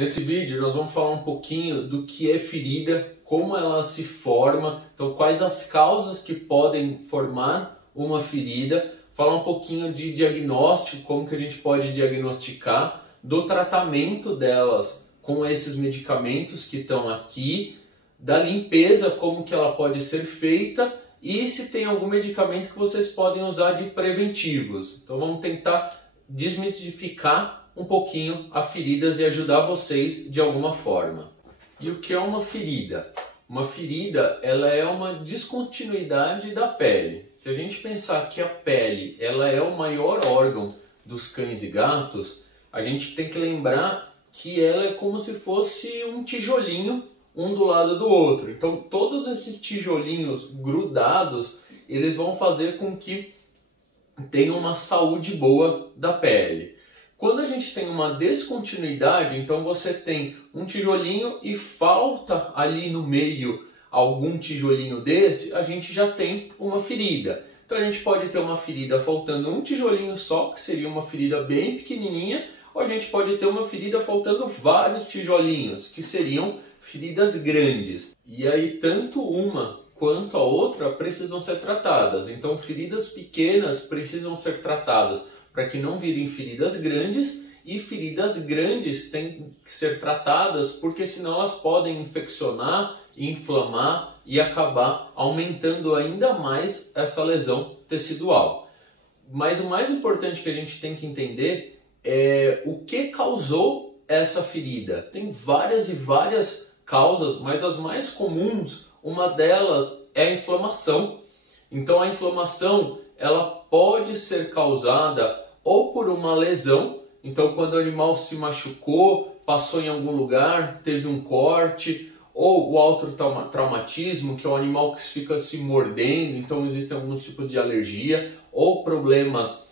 Nesse vídeo nós vamos falar um pouquinho do que é ferida, como ela se forma, então quais as causas que podem formar uma ferida, falar um pouquinho de diagnóstico, como que a gente pode diagnosticar, do tratamento delas com esses medicamentos que estão aqui, da limpeza, como que ela pode ser feita e se tem algum medicamento que vocês podem usar de preventivos. Então vamos tentar desmitificar um pouquinho a feridas e ajudar vocês de alguma forma. E o que é uma ferida? Uma ferida, ela é uma descontinuidade da pele. Se a gente pensar que a pele ela é o maior órgão dos cães e gatos, a gente tem que lembrar que ela é como se fosse um tijolinho um do lado do outro. Então todos esses tijolinhos grudados, eles vão fazer com que tenha uma saúde boa da pele. Quando a gente tem uma descontinuidade, então você tem um tijolinho e falta ali no meio algum tijolinho desse, a gente já tem uma ferida. Então a gente pode ter uma ferida faltando um tijolinho só, que seria uma ferida bem pequenininha, ou a gente pode ter uma ferida faltando vários tijolinhos, que seriam feridas grandes. E aí tanto uma quanto a outra precisam ser tratadas. Então feridas pequenas precisam ser tratadas para que não virem feridas grandes, e feridas grandes têm que ser tratadas porque senão elas podem infeccionar, inflamar e acabar aumentando ainda mais essa lesão tecidual. Mas o mais importante que a gente tem que entender é o que causou essa ferida. Tem várias e várias causas, mas as mais comuns, uma delas é a inflamação. Então a inflamação ela pode ser causada ou por uma lesão, então quando o animal se machucou, passou em algum lugar, teve um corte, ou o autotraumatismo, que é o animal que fica se mordendo, então existem alguns tipos de alergia, ou problemas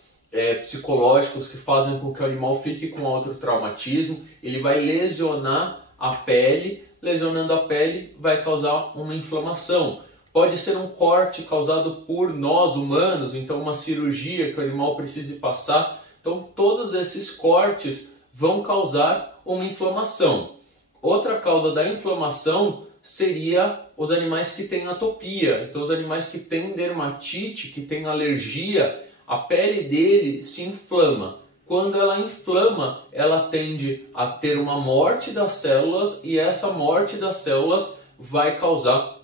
psicológicos que fazem com que o animal fique com autotraumatismo, ele vai lesionar a pele, lesionando a pele vai causar uma inflamação. Pode ser um corte causado por nós humanos, então uma cirurgia que o animal precise passar. Então todos esses cortes vão causar uma inflamação. Outra causa da inflamação seria os animais que têm atopia. Então os animais que têm dermatite, que têm alergia, a pele dele se inflama. Quando ela inflama, ela tende a ter uma morte das células e essa morte das células vai causar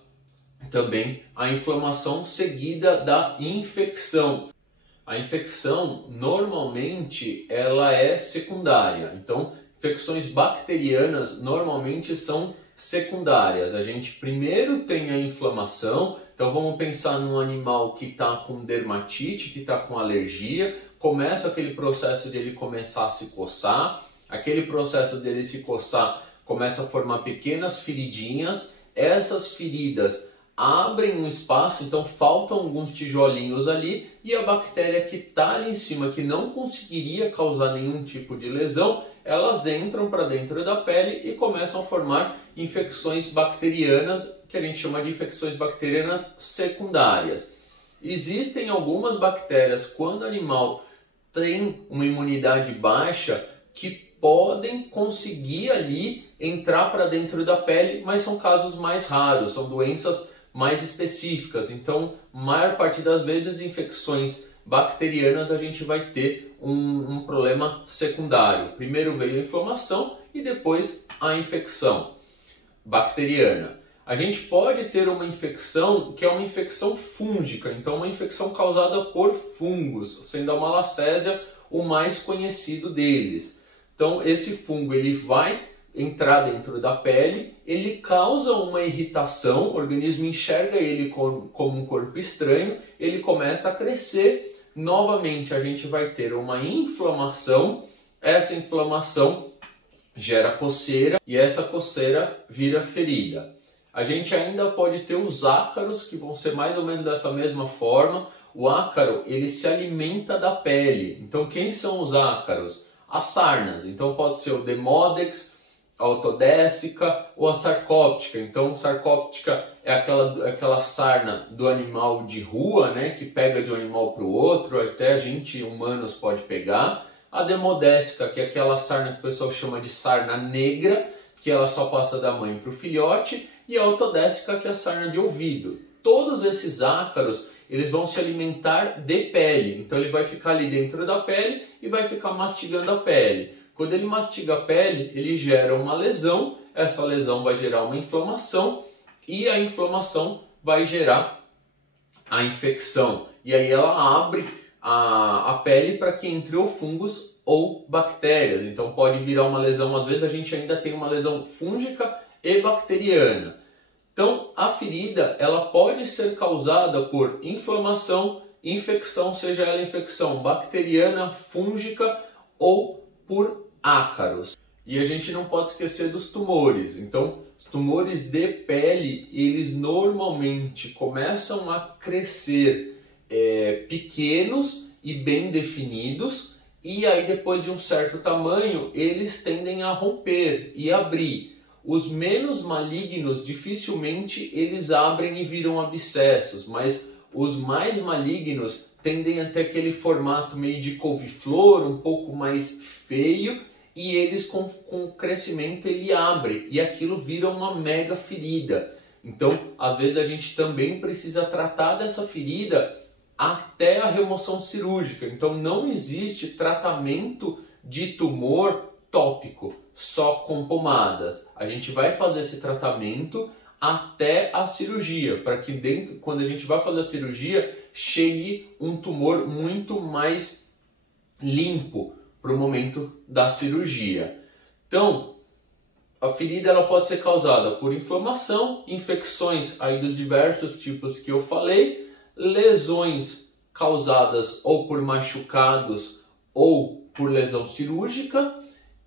também a inflamação seguida da infecção. A infecção normalmente ela é secundária, então infecções bacterianas normalmente são secundárias. A gente primeiro tem a inflamação, então vamos pensar num animal que está com dermatite, que está com alergia, começa aquele processo de ele começar a se coçar, aquele processo dele se coçar começa a formar pequenas feridinhas, essas feridas abrem um espaço, então faltam alguns tijolinhos ali e a bactéria que está ali em cima, que não conseguiria causar nenhum tipo de lesão, elas entram para dentro da pele e começam a formar infecções bacterianas, que a gente chama de infecções bacterianas secundárias. Existem algumas bactérias, quando o animal tem uma imunidade baixa, que podem conseguir ali entrar para dentro da pele, mas são casos mais raros, são doenças mais específicas. Então, maior parte das vezes, infecções bacterianas, a gente vai ter um problema secundário. Primeiro veio a inflamação e depois a infecção bacteriana. A gente pode ter uma infecção que é uma infecção fúngica, então uma infecção causada por fungos, sendo a malacésia o mais conhecido deles. Então, esse fungo ele vai entrar dentro da pele, ele causa uma irritação, o organismo enxerga ele como um corpo estranho, ele começa a crescer, novamente a gente vai ter uma inflamação, essa inflamação gera coceira e essa coceira vira ferida. A gente ainda pode ter os ácaros, que vão ser mais ou menos dessa mesma forma. O ácaro ele se alimenta da pele, então quem são os ácaros? As sarnas, então pode ser o Demodex, a autodécica ou a sarcóptica. Então, sarcóptica é aquela sarna do animal de rua, né, que pega de um animal para o outro, até a gente, humanos, pode pegar. a demodésica, que é aquela sarna que o pessoal chama de sarna negra, que ela só passa da mãe para o filhote, e a autodésica, que é a sarna de ouvido. Todos esses ácaros, eles vão se alimentar de pele, então ele vai ficar ali dentro da pele e vai ficar mastigando a pele. Quando ele mastiga a pele, ele gera uma lesão, essa lesão vai gerar uma inflamação e a inflamação vai gerar a infecção. E aí ela abre a pele para que entre ou fungos ou bactérias. Então pode virar uma lesão, às vezes a gente ainda tem uma lesão fúngica e bacteriana. Então a ferida ela pode ser causada por inflamação, infecção, seja ela infecção bacteriana, fúngica ou por ácaros. E a gente não pode esquecer dos tumores. Então, os tumores de pele, eles normalmente começam a crescer pequenos e bem definidos, e aí depois de um certo tamanho, eles tendem a romper e abrir. Os menos malignos, dificilmente eles abrem e viram abscessos, mas os mais malignos tendem a ter aquele formato meio de couve-flor, um pouco mais feio, e eles com o crescimento ele abre e aquilo vira uma mega ferida. Então, às vezes a gente também precisa tratar dessa ferida até a remoção cirúrgica. Então, não existe tratamento de tumor tópico, só com pomadas. A gente vai fazer esse tratamento até a cirurgia, para que quando a gente vai fazer a cirurgia, chegue um tumor muito mais limpo para o momento da cirurgia. Então, a ferida ela pode ser causada por inflamação, infecções aí dos diversos tipos que eu falei, lesões causadas ou por machucados ou por lesão cirúrgica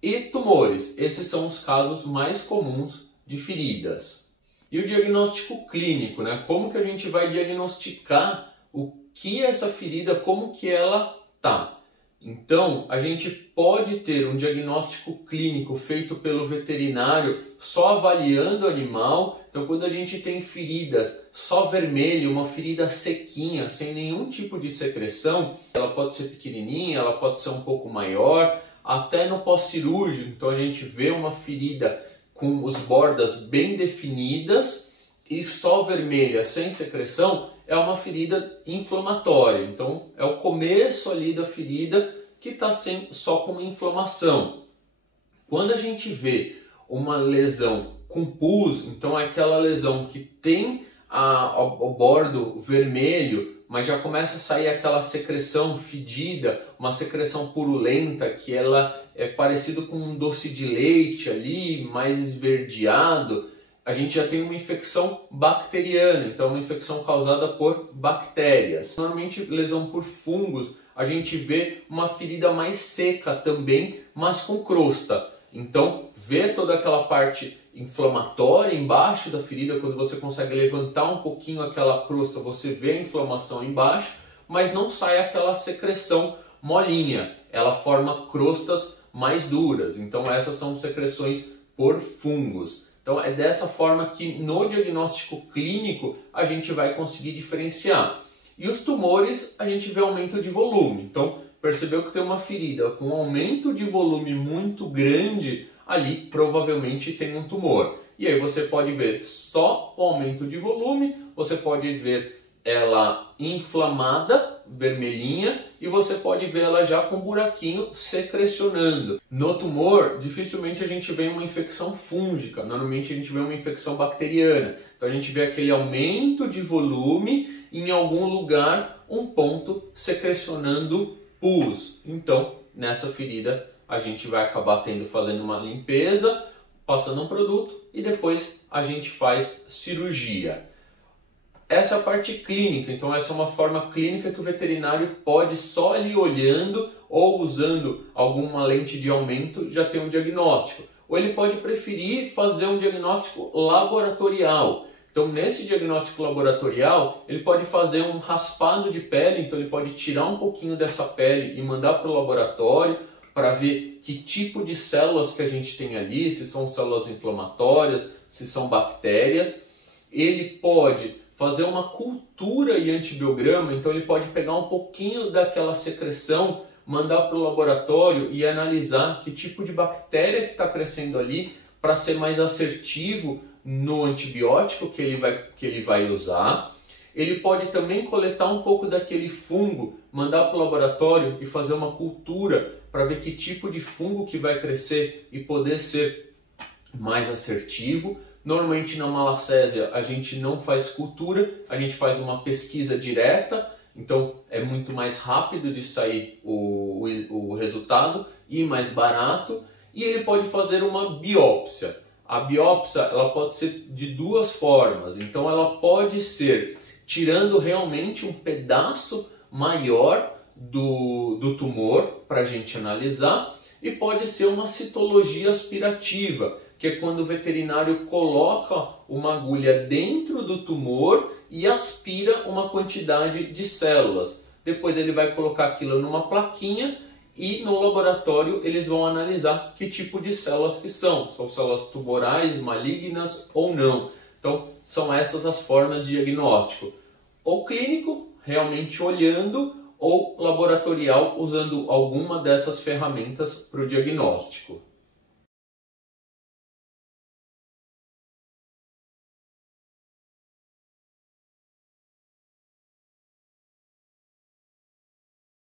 e tumores. Esses são os casos mais comuns de feridas. E o diagnóstico clínico, né? Como que a gente vai diagnosticar o que é essa ferida, como que ela tá? Então, a gente pode ter um diagnóstico clínico feito pelo veterinário só avaliando o animal. Então, quando a gente tem feridas só vermelho, uma ferida sequinha, sem nenhum tipo de secreção, ela pode ser pequenininha, ela pode ser um pouco maior, até no pós-cirúrgico. Então, a gente vê uma ferida com os bordas bem definidas e só vermelha, sem secreção, é uma ferida inflamatória. Então, é o começo ali da ferida que está só com inflamação. Quando a gente vê uma lesão com pus, então é aquela lesão que tem o bordo vermelho, mas já começa a sair aquela secreção fedida, uma secreção purulenta, que ela é parecido com um doce de leite ali, mais esverdeado, a gente já tem uma infecção bacteriana, então uma infecção causada por bactérias. Normalmente lesão por fungos, a gente vê uma ferida mais seca também, mas com crosta. Então vê toda aquela parte inflamatória embaixo da ferida, quando você consegue levantar um pouquinho aquela crosta, você vê a inflamação embaixo, mas não sai aquela secreção molinha, ela forma crostas mais duras. Então essas são secreções por fungos. Então é dessa forma que no diagnóstico clínico a gente vai conseguir diferenciar. E os tumores a gente vê aumento de volume. Então percebeu que tem uma ferida com aumento de volume muito grande, ali provavelmente tem um tumor. E aí você pode ver só o aumento de volume, você pode ver ela inflamada, vermelhinha, e você pode ver ela já com um buraquinho secrecionando. No tumor, dificilmente a gente vê uma infecção fúngica, normalmente a gente vê uma infecção bacteriana. Então a gente vê aquele aumento de volume, em algum lugar um ponto secrecionando pus. Então nessa ferida a gente vai acabar fazendo uma limpeza, passando um produto e depois a gente faz cirurgia. Essa é a parte clínica, então essa é uma forma clínica que o veterinário pode só ali olhando ou usando alguma lente de aumento já ter um diagnóstico. Ou ele pode preferir fazer um diagnóstico laboratorial. Então nesse diagnóstico laboratorial ele pode fazer um raspado de pele, então ele pode tirar um pouquinho dessa pele e mandar para o laboratório para ver que tipo de células que a gente tem ali, se são células inflamatórias, se são bactérias. Ele pode fazer uma cultura e antibiograma, então ele pode pegar um pouquinho daquela secreção, mandar para o laboratório e analisar que tipo de bactéria que está crescendo ali para ser mais assertivo no antibiótico que ele vai usar. Ele pode também coletar um pouco daquele fungo, mandar para o laboratório e fazer uma cultura para ver que tipo de fungo que vai crescer e poder ser mais assertivo. Normalmente na malacésia a gente não faz cultura, a gente faz uma pesquisa direta, então é muito mais rápido de sair o resultado e mais barato. E ele pode fazer uma biópsia. A biópsia ela pode ser de duas formas, então ela pode ser tirando realmente um pedaço maior do tumor para a gente analisar, e pode ser uma citologia aspirativa, que é quando o veterinário coloca uma agulha dentro do tumor e aspira uma quantidade de células. Depois ele vai colocar aquilo numa plaquinha e no laboratório eles vão analisar que tipo de células que são células tumorais, malignas ou não. Então são essas as formas de diagnóstico, ou clínico, realmente olhando, ou laboratorial, usando alguma dessas ferramentas para o diagnóstico.